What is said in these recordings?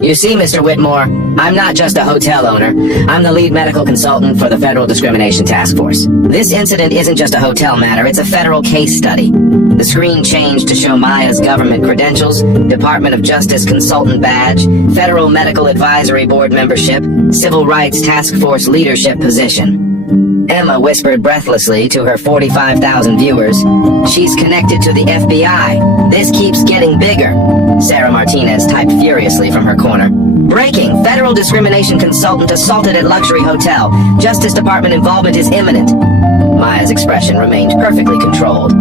You see, Mr. Whitmore, I'm not just a hotel owner. I'm the lead medical consultant for the Federal Discrimination Task Force. This incident isn't just a hotel matter, it's a federal case study. The screen changed to show Maya's government credentials, Department of Justice consultant badge, Federal Medical Advisory Board membership, Civil Rights Task Force leadership position. Emma whispered breathlessly to her 45,000 viewers, "She's connected to the FBI. This keeps getting bigger." Sarah Martinez typed furiously from her corner. "Breaking! Federal discrimination consultant assaulted at luxury hotel. Justice Department involvement is imminent." Maya's expression remained perfectly controlled.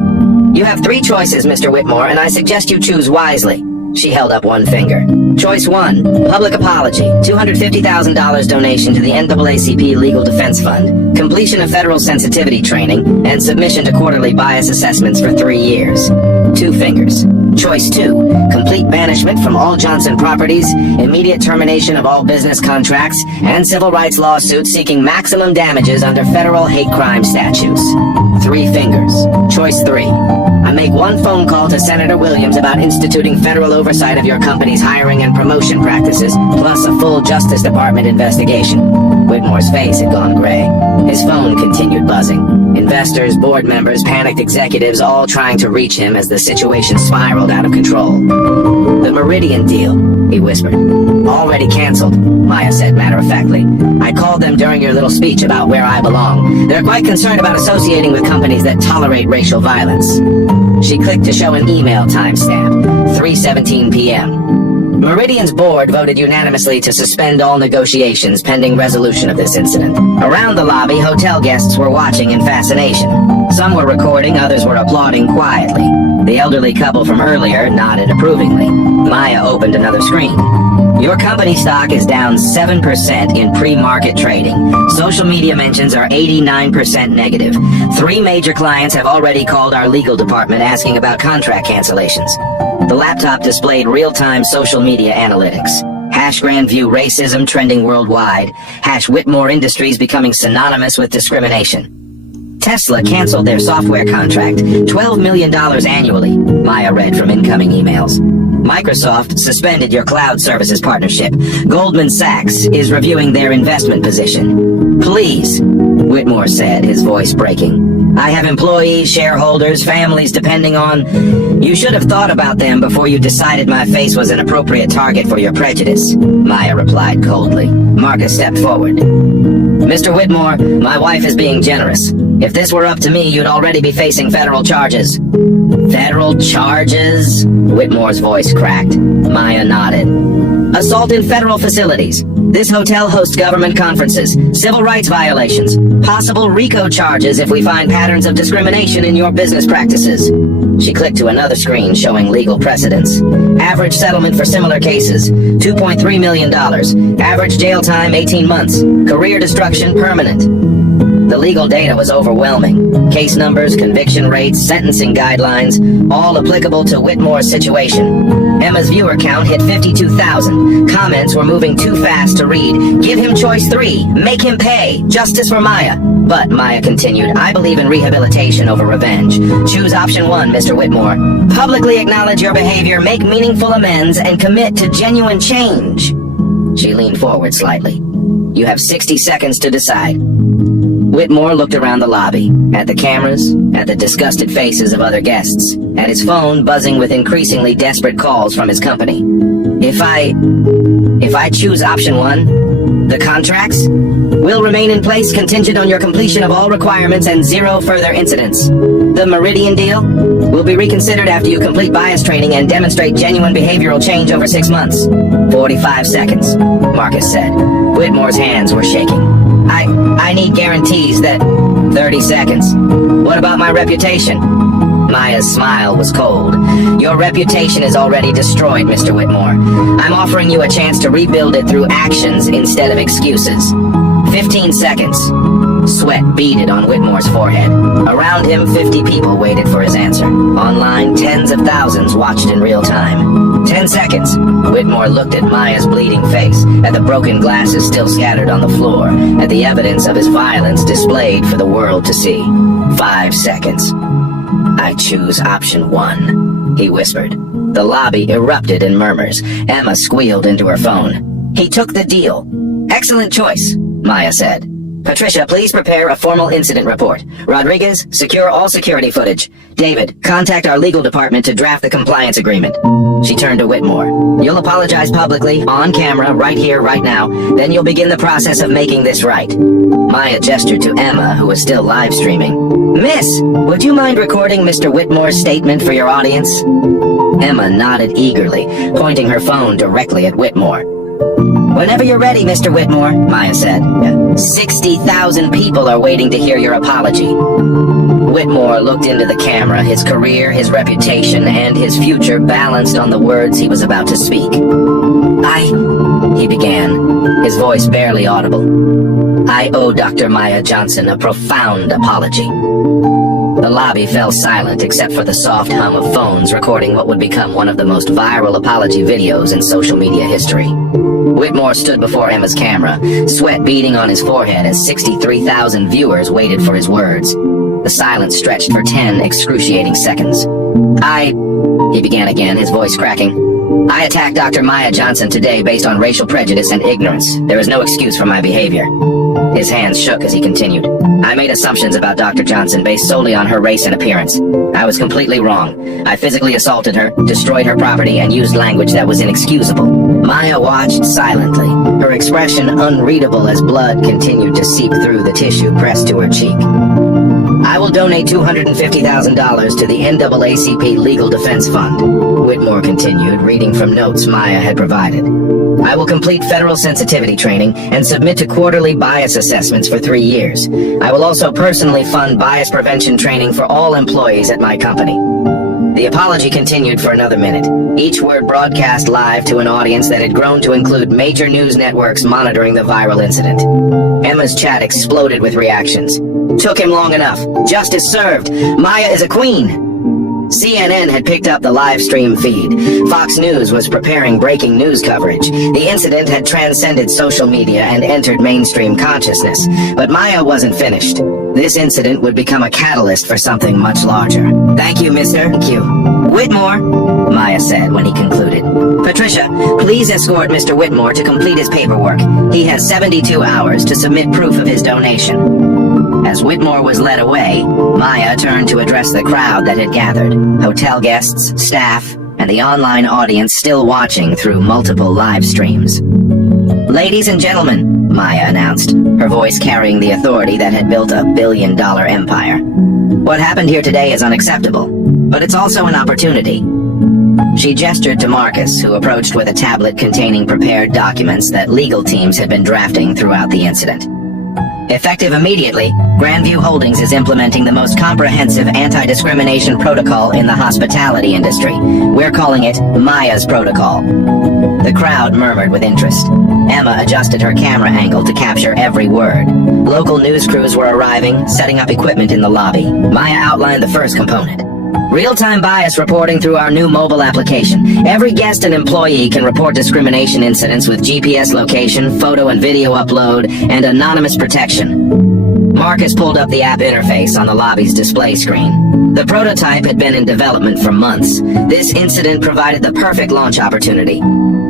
"You have 3 choices, Mr. Whitmore, and I suggest you choose wisely." She held up one finger. Choice 1, public apology, $250,000 donation to the NAACP Legal Defense Fund, completion of federal sensitivity training, and submission to quarterly bias assessments for 3 years. 2 fingers. Choice 2, complete banishment from all Johnson properties, immediate termination of all business contracts, and civil rights lawsuits seeking maximum damages under federal hate crime statutes. 3 fingers. Choice 3, I make 1 phone call to Senator Williams about instituting federal oversight of your company's hiring and promotion practices, plus a full Justice Department investigation. Whitmore's face had gone gray. His phone continued buzzing. Investors, board members, panicked executives, all trying to reach him as the situation spiraled out of control. "The Meridian deal," he whispered. "Already canceled," Maya said matter-of-factly. "I called them during your little speech about where I belong. They're quite concerned about associating with companies that tolerate racial violence." She clicked to show an email timestamp, 3:17 p.m. Meridian's board voted unanimously to suspend all negotiations pending resolution of this incident. Around the lobby, hotel guests were watching in fascination. Some were recording, others were applauding quietly. The elderly couple from earlier nodded approvingly. Maya opened another screen. "Your company stock is down 7% in pre-market trading. Social media mentions are 89% negative. 3 major clients have already called our legal department asking about contract cancellations." The laptop displayed real-time social media analytics. #Grandview racism trending worldwide. #Whitmore Industries becoming synonymous with discrimination. Tesla canceled their software contract, $12 million annually, Maya read from incoming emails. Microsoft suspended your cloud services partnership. Goldman Sachs is reviewing their investment position. "Please," Whitmore said, his voice breaking. "I have employees, shareholders, families depending on... You should have thought about them before you decided my face was an appropriate target for your prejudice," Maya replied coldly. Marcus stepped forward. "Mr. Whitmore, my wife is being generous. If this were up to me, you'd already be facing federal charges." "Federal charges?" Whitmore's voice cracked. Maya nodded. "Assault in federal facilities. This hotel hosts government conferences, civil rights violations, possible RICO charges if we find patterns of discrimination in your business practices." She clicked to another screen showing legal precedents. Average settlement for similar cases, $2.3 million. Average jail time, 18 months. Career destruction, permanent. The legal data was overwhelming. Case numbers, conviction rates, sentencing guidelines, all applicable to Whitmore's situation. Emma's viewer count hit 52,000. Comments were moving too fast to read. "Give him choice 3. Make him pay. Justice for Maya." "But," Maya continued, "I believe in rehabilitation over revenge. Choose option 1, Mr. Whitmore. Publicly acknowledge your behavior, make meaningful amends, and commit to genuine change." She leaned forward slightly. "You have 60 seconds to decide." Whitmore looked around the lobby, at the cameras, at the disgusted faces of other guests, at his phone buzzing with increasingly desperate calls from his company. If I choose option 1, the contracts will remain in place contingent on your completion of all requirements and 0 further incidents. The Meridian deal will be reconsidered after you complete bias training and demonstrate genuine behavioral change over 6 months. 45 seconds, Marcus said. Whitmore's hands were shaking. I need guarantees that... 30 seconds. What about my reputation? Maya's smile was cold. Your reputation is already destroyed, Mr. Whitmore. I'm offering you a chance to rebuild it through actions instead of excuses. 15 seconds. Sweat beaded on Whitmore's forehead. Around him, 50 people waited for his answer. Online, tens of thousands watched in real time. 10 seconds. Whitmore looked at Maya's bleeding face, at the broken glasses still scattered on the floor, at the evidence of his violence displayed for the world to see. 5 seconds. I choose option 1, he whispered. The lobby erupted in murmurs. Emma squealed into her phone. "He took the deal." "Excellent choice," Maya said. "Patricia, please prepare a formal incident report. Rodriguez, secure all security footage. David, contact our legal department to draft the compliance agreement." She turned to Whitmore. "You'll apologize publicly, on camera, right here, right now. Then you'll begin the process of making this right." Maya gestured to Emma, who was still live streaming. "Miss, would you mind recording Mr. Whitmore's statement for your audience?" Emma nodded eagerly, pointing her phone directly at Whitmore. "Whenever you're ready, Mr. Whitmore," Maya said. 60,000 people are waiting to hear your apology." Whitmore looked into the camera, his career, his reputation, and his future balanced on the words he was about to speak. He began, his voice barely audible. "I owe Dr. Maya Johnson a profound apology." The lobby fell silent except for the soft hum of phones recording what would become one of the most viral apology videos in social media history. Whitmore stood before Emma's camera, sweat beading on his forehead as 63,000 viewers waited for his words. The silence stretched for 10 excruciating seconds. He began again, his voice cracking. "I attacked Dr. Maya Johnson today based on racial prejudice and ignorance. There is no excuse for my behavior." His hands shook as he continued. "I made assumptions about Dr. Johnson based solely on her race and appearance. I was completely wrong. I physically assaulted her, destroyed her property, and used language that was inexcusable." Maya watched silently, her expression unreadable as blood continued to seep through the tissue pressed to her cheek. "I will donate $250,000 to the NAACP Legal Defense Fund," Whitmore continued, reading from notes Maya had provided. "I will complete federal sensitivity training and submit to quarterly bias assessments for 3 years. I will also personally fund bias prevention training for all employees at my company." The apology continued for another minute, each word broadcast live to an audience that had grown to include major news networks monitoring the viral incident. Emma's chat exploded with reactions. "Took him long enough. Justice served. Maya is a queen." CNN had picked up the live stream feed. Fox News was preparing breaking news coverage. The incident had transcended social media and entered mainstream consciousness. But Maya wasn't finished. This incident would become a catalyst for something much larger. "Thank you, Mr. Q. Whitmore," Maya said when he concluded. "Patricia, please escort Mr. Whitmore to complete his paperwork. He has 72 hours to submit proof of his donation." As Whitmore was led away, Maya turned to address the crowd that had gathered, hotel guests, staff, and the online audience still watching through multiple live streams. "Ladies and gentlemen," Maya announced, her voice carrying the authority that had built a billion-dollar empire. "What happened here today is unacceptable, but it's also an opportunity." She gestured to Marcus, who approached with a tablet containing prepared documents that legal teams had been drafting throughout the incident. "Effective immediately, Grandview Holdings is implementing the most comprehensive anti-discrimination protocol in the hospitality industry. We're calling it Maya's Protocol." The crowd murmured with interest. Emma adjusted her camera angle to capture every word. Local news crews were arriving, setting up equipment in the lobby. Maya outlined the first component. "Real-time bias reporting through our new mobile application. Every guest and employee can report discrimination incidents with GPS location, photo and video upload, and anonymous protection." Marcus pulled up the app interface on the lobby's display screen. The prototype had been in development for months. This incident provided the perfect launch opportunity.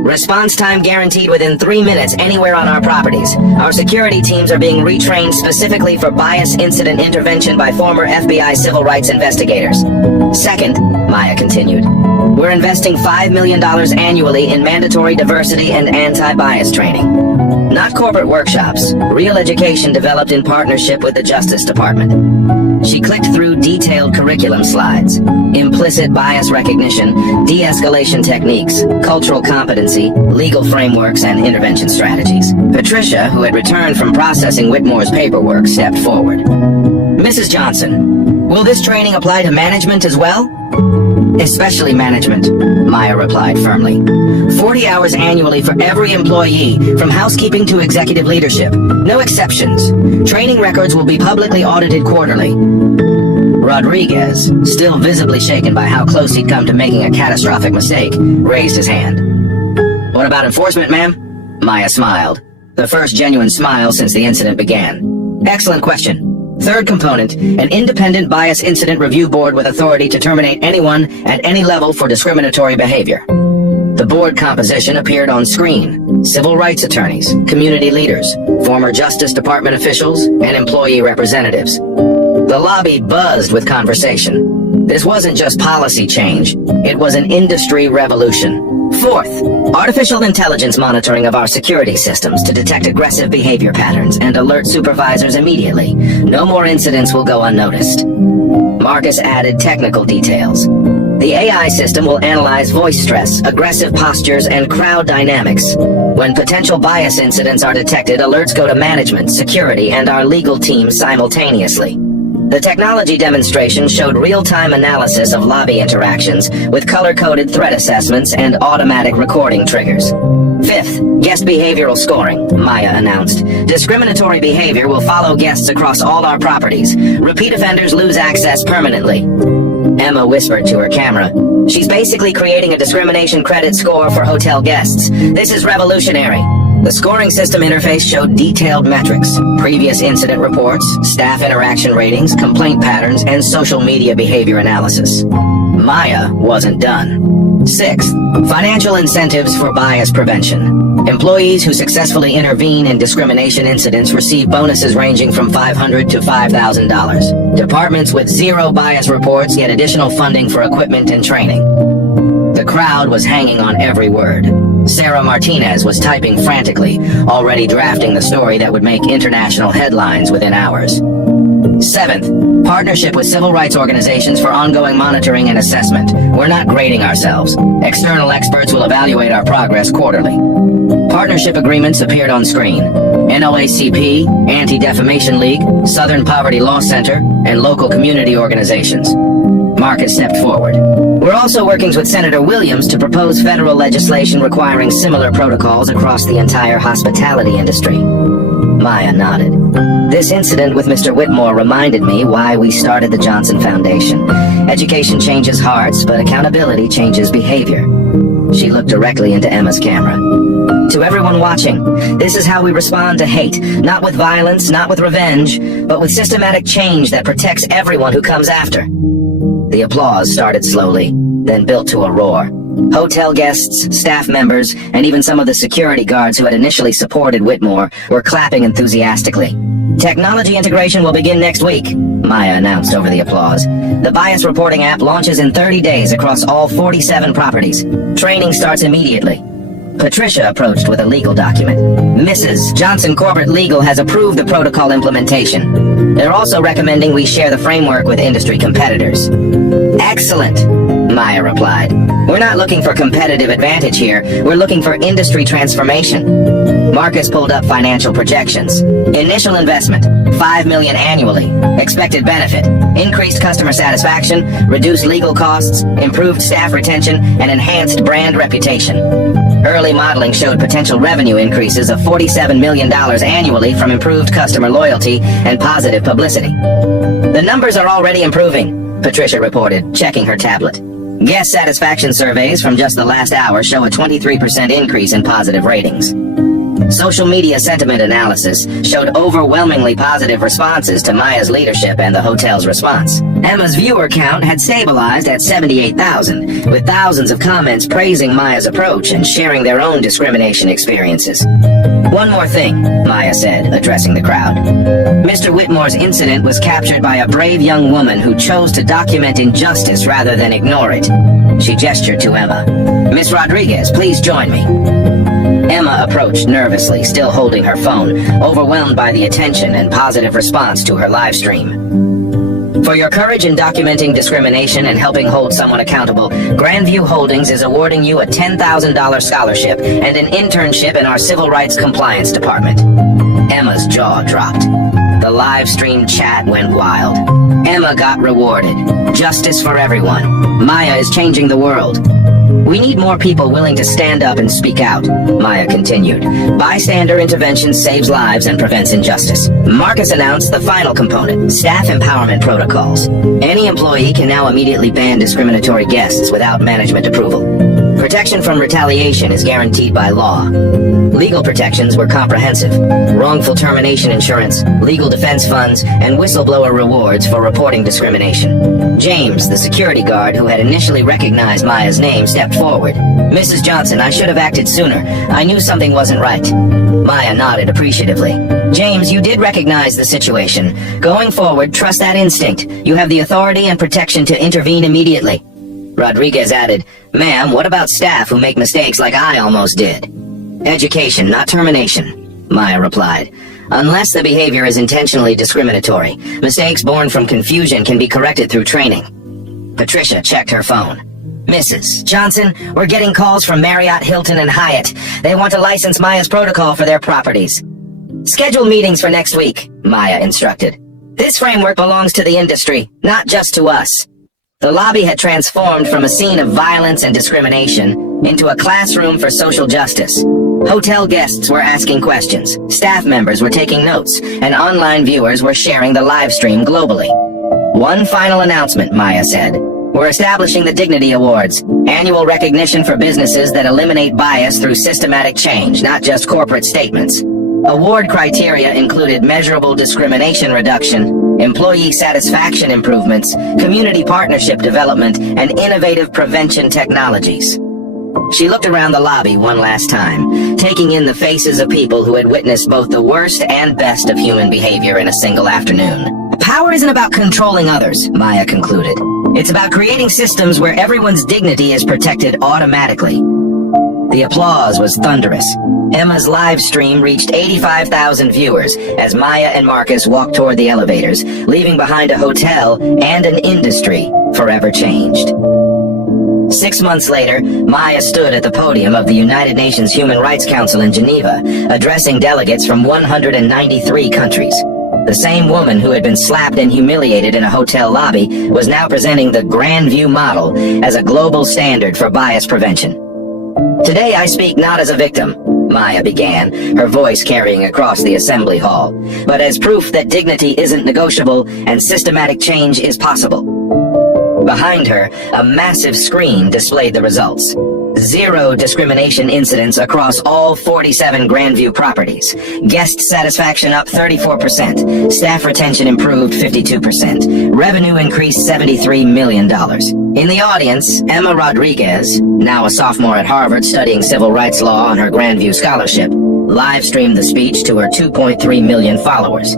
"Response time guaranteed within 3 minutes anywhere on our properties. Our security teams are being retrained specifically for bias incident intervention by former FBI civil rights investigators. Second," Maya continued, "we're investing $5 million annually in mandatory diversity and anti-bias training. Not corporate workshops, real education developed in partnership with the Justice Department." She clicked through detailed curriculum slides. Implicit bias recognition, de-escalation techniques, cultural competency, legal frameworks, and intervention strategies. Patricia, who had returned from processing Whitmore's paperwork, stepped forward. "Mrs. Johnson, will this training apply to management as well?" "Especially management," Maya replied firmly. 40 hours annually for every employee, from housekeeping to executive leadership. No exceptions. Training records will be publicly audited quarterly." Rodriguez, still visibly shaken by how close he'd come to making a catastrophic mistake, raised his hand. "What about enforcement, ma'am?" Maya smiled, the first genuine smile since the incident began. "Excellent question. Third component, an independent bias incident review board with authority to terminate anyone at any level for discriminatory behavior. The board composition appeared on screen. Civil rights attorneys, community leaders, former Justice Department officials, and employee representatives. The lobby buzzed with conversation. This wasn't just policy change, it was an industry revolution. Fourth, artificial intelligence monitoring of our security systems to detect aggressive behavior patterns and alert supervisors immediately. No more incidents will go unnoticed. Marcus added technical details. The AI system will analyze voice stress, aggressive postures, and crowd dynamics. When potential bias incidents are detected, alerts go to management, security, and our legal team simultaneously. The technology demonstration showed real-time analysis of lobby interactions with color-coded threat assessments and automatic recording triggers. Fifth, guest behavioral scoring, Maya announced. Discriminatory behavior will follow guests across all our properties. Repeat offenders lose access permanently. Emma whispered to her camera. She's basically creating a discrimination credit score for hotel guests. This is revolutionary. The scoring system interface showed detailed metrics, previous incident reports, staff interaction ratings, complaint patterns, and social media behavior analysis. Maya wasn't done. Sixth, financial incentives for bias prevention. Employees who successfully intervene in discrimination incidents receive bonuses ranging from $500 to $5,000. Departments with zero bias reports get additional funding for equipment and training. The crowd was hanging on every word. Sarah Martinez was typing frantically, already drafting the story that would make international headlines within hours. Seventh, partnership with civil rights organizations for ongoing monitoring and assessment. We're not grading ourselves. External experts will evaluate our progress quarterly. Partnership agreements appeared on screen. NAACP, Anti-Defamation League, Southern Poverty Law Center, and local community organizations. Marcus stepped forward. We're also working with Senator Williams to propose federal legislation requiring similar protocols across the entire hospitality industry. Maya nodded. This incident with Mr. Whitmore reminded me why we started the Johnson Foundation. Education changes hearts, but accountability changes behavior. She looked directly into Emma's camera. To everyone watching, this is how we respond to hate. Not with violence, not with revenge, but with systematic change that protects everyone who comes after. The applause started slowly, then built to a roar. Hotel guests, staff members, and even some of the security guards who had initially supported Whitmore were clapping enthusiastically. Technology integration will begin next week, Maya announced over the applause. The bias reporting app launches in 30 days across all 47 properties. Training starts immediately. Patricia approached with a legal document. Mrs. Johnson Corbett Legal has approved the protocol implementation. They're also recommending we share the framework with industry competitors. Excellent, Maya replied. We're not looking for competitive advantage here. We're looking for industry transformation. Marcus pulled up financial projections. Initial investment, $5 million annually. Expected benefit, increased customer satisfaction, reduced legal costs, improved staff retention, and enhanced brand reputation. Early modeling showed potential revenue increases of $47 million annually from improved customer loyalty and positive publicity. The numbers are already improving, Patricia reported, checking her tablet. Guest satisfaction surveys from just the last hour show a 23% increase in positive ratings. Social media sentiment analysis showed overwhelmingly positive responses to Maya's leadership and the hotel's response. Emma's viewer count had stabilized at 78,000, with thousands of comments praising Maya's approach and sharing their own discrimination experiences. One more thing, Maya said, addressing the crowd. Mr. Whitmore's incident was captured by a brave young woman who chose to document injustice rather than ignore it. She gestured to Emma. Miss Rodriguez, please join me. Emma approached nervously, still holding her phone, overwhelmed by the attention and positive response to her live stream. For your courage in documenting discrimination and helping hold someone accountable, Grandview Holdings is awarding you a $10,000 scholarship and an internship in our Civil Rights Compliance Department. Emma's jaw dropped. The live stream chat went wild. Emma got rewarded. Justice for everyone. Maya is changing the world. We need more people willing to stand up and speak out, Maya continued. Bystander intervention saves lives and prevents injustice. Marcus announced the final component, staff empowerment protocols. Any employee can now immediately ban discriminatory guests without management approval. Protection from retaliation is guaranteed by law. Legal protections were comprehensive. Wrongful termination insurance, legal defense funds, and whistleblower rewards for reporting discrimination. James, the security guard who had initially recognized Maya's name, stepped forward. "Mrs. Johnson, I should have acted sooner. I knew something wasn't right." Maya nodded appreciatively. "James, you did recognize the situation. Going forward, trust that instinct. You have the authority and protection to intervene immediately." Rodriguez added, "Ma'am, what about staff who make mistakes like I almost did?" "Education, not termination," Maya replied. "Unless the behavior is intentionally discriminatory, mistakes born from confusion can be corrected through training." Patricia checked her phone. "Mrs. Johnson, we're getting calls from Marriott, Hilton, and Hyatt. They want to license Maya's protocol for their properties." "Schedule meetings for next week," Maya instructed. "This framework belongs to the industry, not just to us." The lobby had transformed from a scene of violence and discrimination into a classroom for social justice. Hotel guests were asking questions, staff members were taking notes, and online viewers were sharing the live stream globally. "One final announcement," Maya said. "We're establishing the Dignity Awards, annual recognition for businesses that eliminate bias through systematic change, not just corporate statements." Award criteria included measurable discrimination reduction, employee satisfaction improvements, community partnership development, and innovative prevention technologies. She looked around the lobby one last time, taking in the faces of people who had witnessed both the worst and best of human behavior in a single afternoon. "Power isn't about controlling others," Maya concluded. "It's about creating systems where everyone's dignity is protected automatically." The applause was thunderous. Emma's live stream reached 85,000 viewers as Maya and Marcus walked toward the elevators, leaving behind a hotel and an industry forever changed. 6 months later, Maya stood at the podium of the United Nations Human Rights Council in Geneva, addressing delegates from 193 countries. The same woman who had been slapped and humiliated in a hotel lobby was now presenting the Grand View model as a global standard for bias prevention. "Today I speak not as a victim," Maya began, her voice carrying across the assembly hall, "but as proof that dignity isn't negotiable and systematic change is possible." Behind her, a massive screen displayed the results. 0 discrimination incidents across all 47 Grandview properties. Guest satisfaction up 34%. Staff retention improved 52%. Revenue increased $73 million. In the audience, Emma Rodriguez, now a sophomore at Harvard studying civil rights law on her Grandview scholarship, live-streamed the speech to her 2.3 million followers.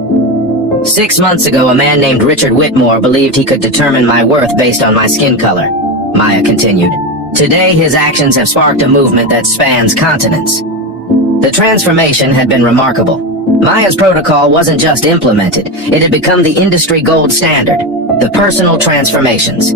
6 months ago, a man named Richard Whitmore believed he could determine my worth based on my skin color, Maya continued. Today, his actions have sparked a movement that spans continents. The transformation had been remarkable. Maya's protocol wasn't just implemented, it had become the industry gold standard, the personal transformations.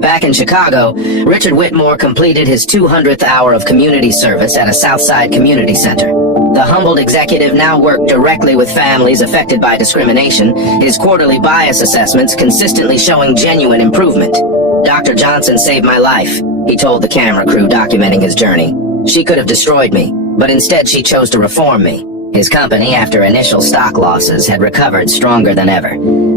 Back in Chicago, Richard Whitmore completed his 200th hour of community service at a Southside community center. The humbled executive now worked directly with families affected by discrimination, his quarterly bias assessments consistently showing genuine improvement. "Dr. Johnson saved my life," he told the camera crew documenting his journey. "She could have destroyed me, but instead she chose to reform me." His company, after initial stock losses, had recovered stronger than ever.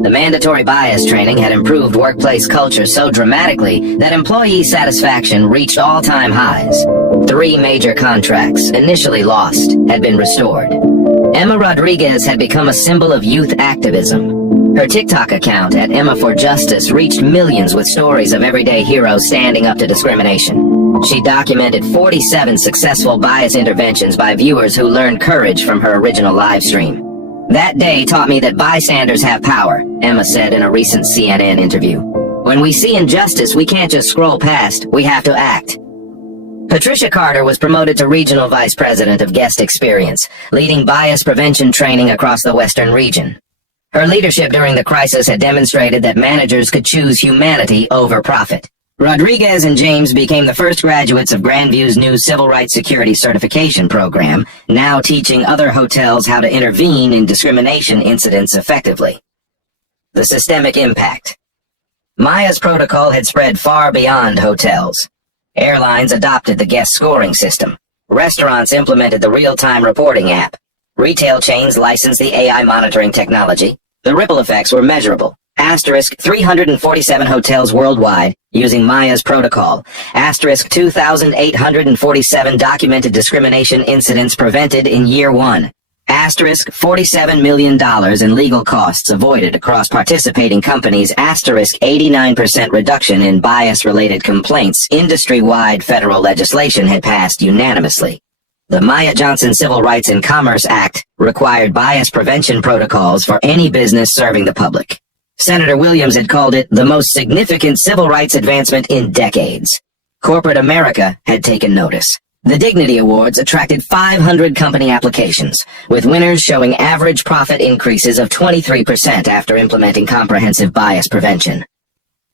The mandatory bias training had improved workplace culture so dramatically that employee satisfaction reached all-time highs. 3 major contracts, initially lost, had been restored. Emma Rodriguez had become a symbol of youth activism. Her TikTok account at Emma for Justice reached millions with stories of everyday heroes standing up to discrimination. She documented 47 successful bias interventions by viewers who learned courage from her original live stream. "That day taught me that bystanders have power," Emma said in a recent CNN interview. "When we see injustice, we can't just scroll past, we have to act." Patricia Carter was promoted to Regional Vice President of Guest Experience, leading bias prevention training across the Western region. Her leadership during the crisis had demonstrated that managers could choose humanity over profit. Rodriguez and James became the first graduates of Grandview's new Civil Rights Security Certification program, now teaching other hotels how to intervene in discrimination incidents effectively. The systemic impact. Maya's protocol had spread far beyond hotels. Airlines adopted the guest scoring system. Restaurants implemented the real-time reporting app. Retail chains licensed the AI monitoring technology. The ripple effects were measurable. Asterisk 347 hotels worldwide using Maya's protocol. Asterisk 2,847 documented discrimination incidents prevented in year 1. Asterisk $47 million in legal costs avoided across participating companies. Asterisk 89% reduction in bias-related complaints. Industry-wide federal legislation had passed unanimously. The Maya Johnson Civil Rights and Commerce Act required bias prevention protocols for any business serving the public. Senator Williams had called it the most significant civil rights advancement in decades. Corporate America had taken notice. The Dignity Awards attracted 500 company applications, with winners showing average profit increases of 23% after implementing comprehensive bias prevention.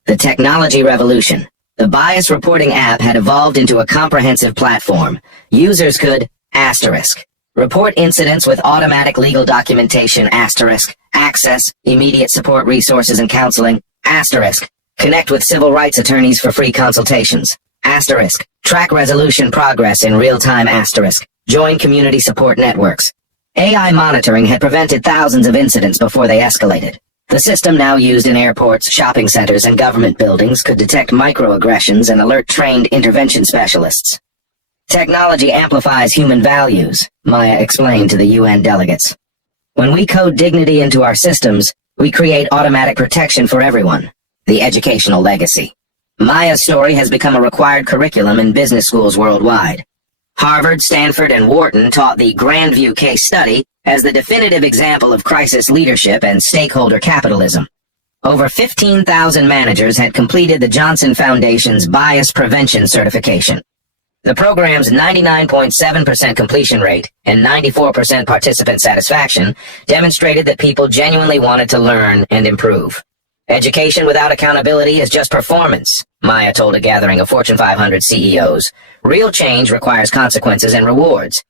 The technology revolution. The bias reporting app had evolved into a comprehensive platform. Users could asterisk report incidents with automatic legal documentation, asterisk access immediate support resources and counseling, asterisk connect with civil rights attorneys for free consultations, asterisk track resolution progress in real time, asterisk join community support networks. AI monitoring had prevented thousands of incidents before they escalated. The system, now used in airports, shopping centers, and government buildings, could detect microaggressions and alert trained intervention specialists. Technology amplifies human values, Maya explained to the UN delegates. When we code dignity into our systems, we create automatic protection for everyone. The educational legacy. Maya's story has become a required curriculum in business schools worldwide. Harvard, Stanford, and Wharton taught the Grandview case study as the definitive example of crisis leadership and stakeholder capitalism. Over 15,000 managers had completed the Johnson Foundation's Bias Prevention Certification. The program's 99.7% completion rate and 94% participant satisfaction demonstrated that people genuinely wanted to learn and improve. Education without accountability is just performance, Maya told a gathering of Fortune 500 CEOs. Real change requires consequences and rewards.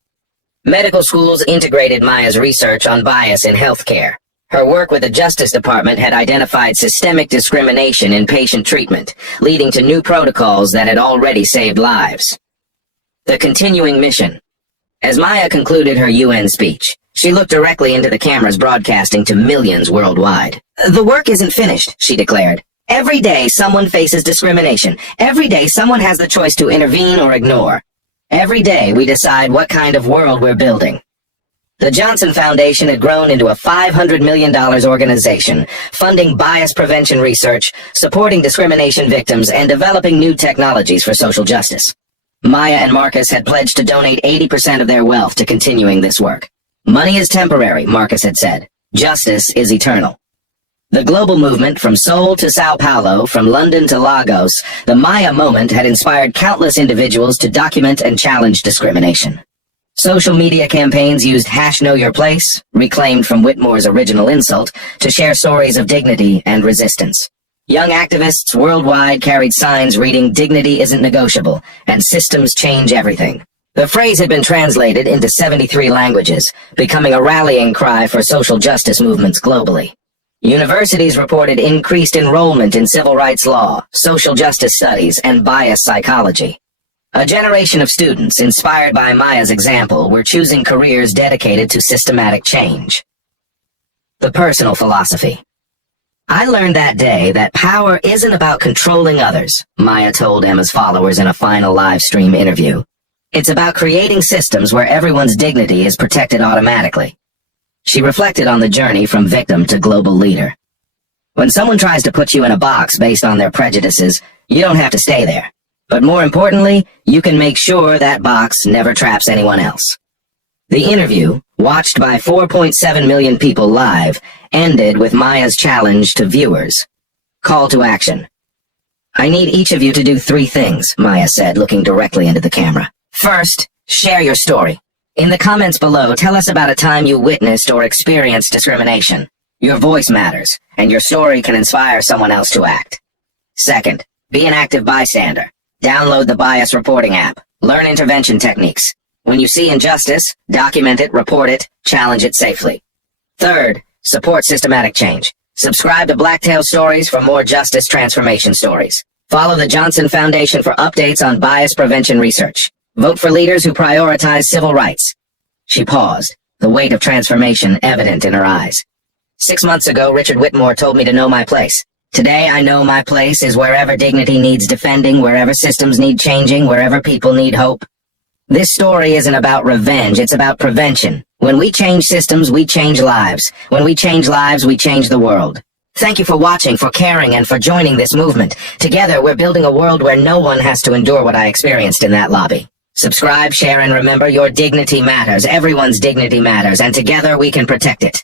Medical schools integrated Maya's research on bias in healthcare. Her work with the Justice Department had identified systemic discrimination in patient treatment, leading to new protocols that had already saved lives. The continuing mission. As Maya concluded her UN speech, she looked directly into the cameras broadcasting to millions worldwide. The work isn't finished, she declared. Every day someone faces discrimination. Every day someone has the choice to intervene or ignore. Every day we decide what kind of world we're building. The Johnson Foundation had grown into a $500 million organization, funding bias prevention research, supporting discrimination victims, and developing new technologies for social justice. Maya and Marcus had pledged to donate 80% of their wealth to continuing this work. Money is temporary, Marcus had said. Justice is eternal. The global movement from Seoul to Sao Paulo, from London to Lagos, the Maya moment had inspired countless individuals to document and challenge discrimination. Social media campaigns used #KnowYourPlace, reclaimed from Whitmore's original insult, to share stories of dignity and resistance. Young activists worldwide carried signs reading "Dignity isn't negotiable" and "Systems change everything." The phrase had been translated into 73 languages, becoming a rallying cry for social justice movements globally. Universities reported increased enrollment in civil rights law, social justice studies, and bias psychology. A generation of students, inspired by Maya's example, were choosing careers dedicated to systematic change. The personal philosophy. I learned that day that power isn't about controlling others, Maya told Emma's followers in a final live stream interview. It's about creating systems where everyone's dignity is protected automatically. She reflected on the journey from victim to global leader. When someone tries to put you in a box based on their prejudices, you don't have to stay there. But more importantly, you can make sure that box never traps anyone else. The interview, watched by 4.7 million people live, ended with Maya's challenge to viewers. Call to action. I need each of you to do 3 things, Maya said, looking directly into the camera. First, share your story. In the comments below, tell us about a time you witnessed or experienced discrimination. Your voice matters, and your story can inspire someone else to act. Second, be an active bystander. Download the bias reporting app. Learn intervention techniques. When you see injustice, document it, report it, challenge it safely. Third, support systematic change. Subscribe to Blacktail Stories for more justice transformation stories. Follow the Johnson Foundation for updates on bias prevention research. Vote for leaders who prioritize civil rights. She paused, the weight of transformation evident in her eyes. 6 months ago, Richard Whitmore told me to know my place. Today, I know my place is wherever dignity needs defending, wherever systems need changing, wherever people need hope. This story isn't about revenge, it's about prevention. When we change systems, we change lives. When we change lives, we change the world. Thank you for watching, for caring, and for joining this movement. Together, we're building a world where no one has to endure what I experienced in that lobby. Subscribe, share, and remember, your dignity matters. Everyone's dignity matters, and together we can protect it.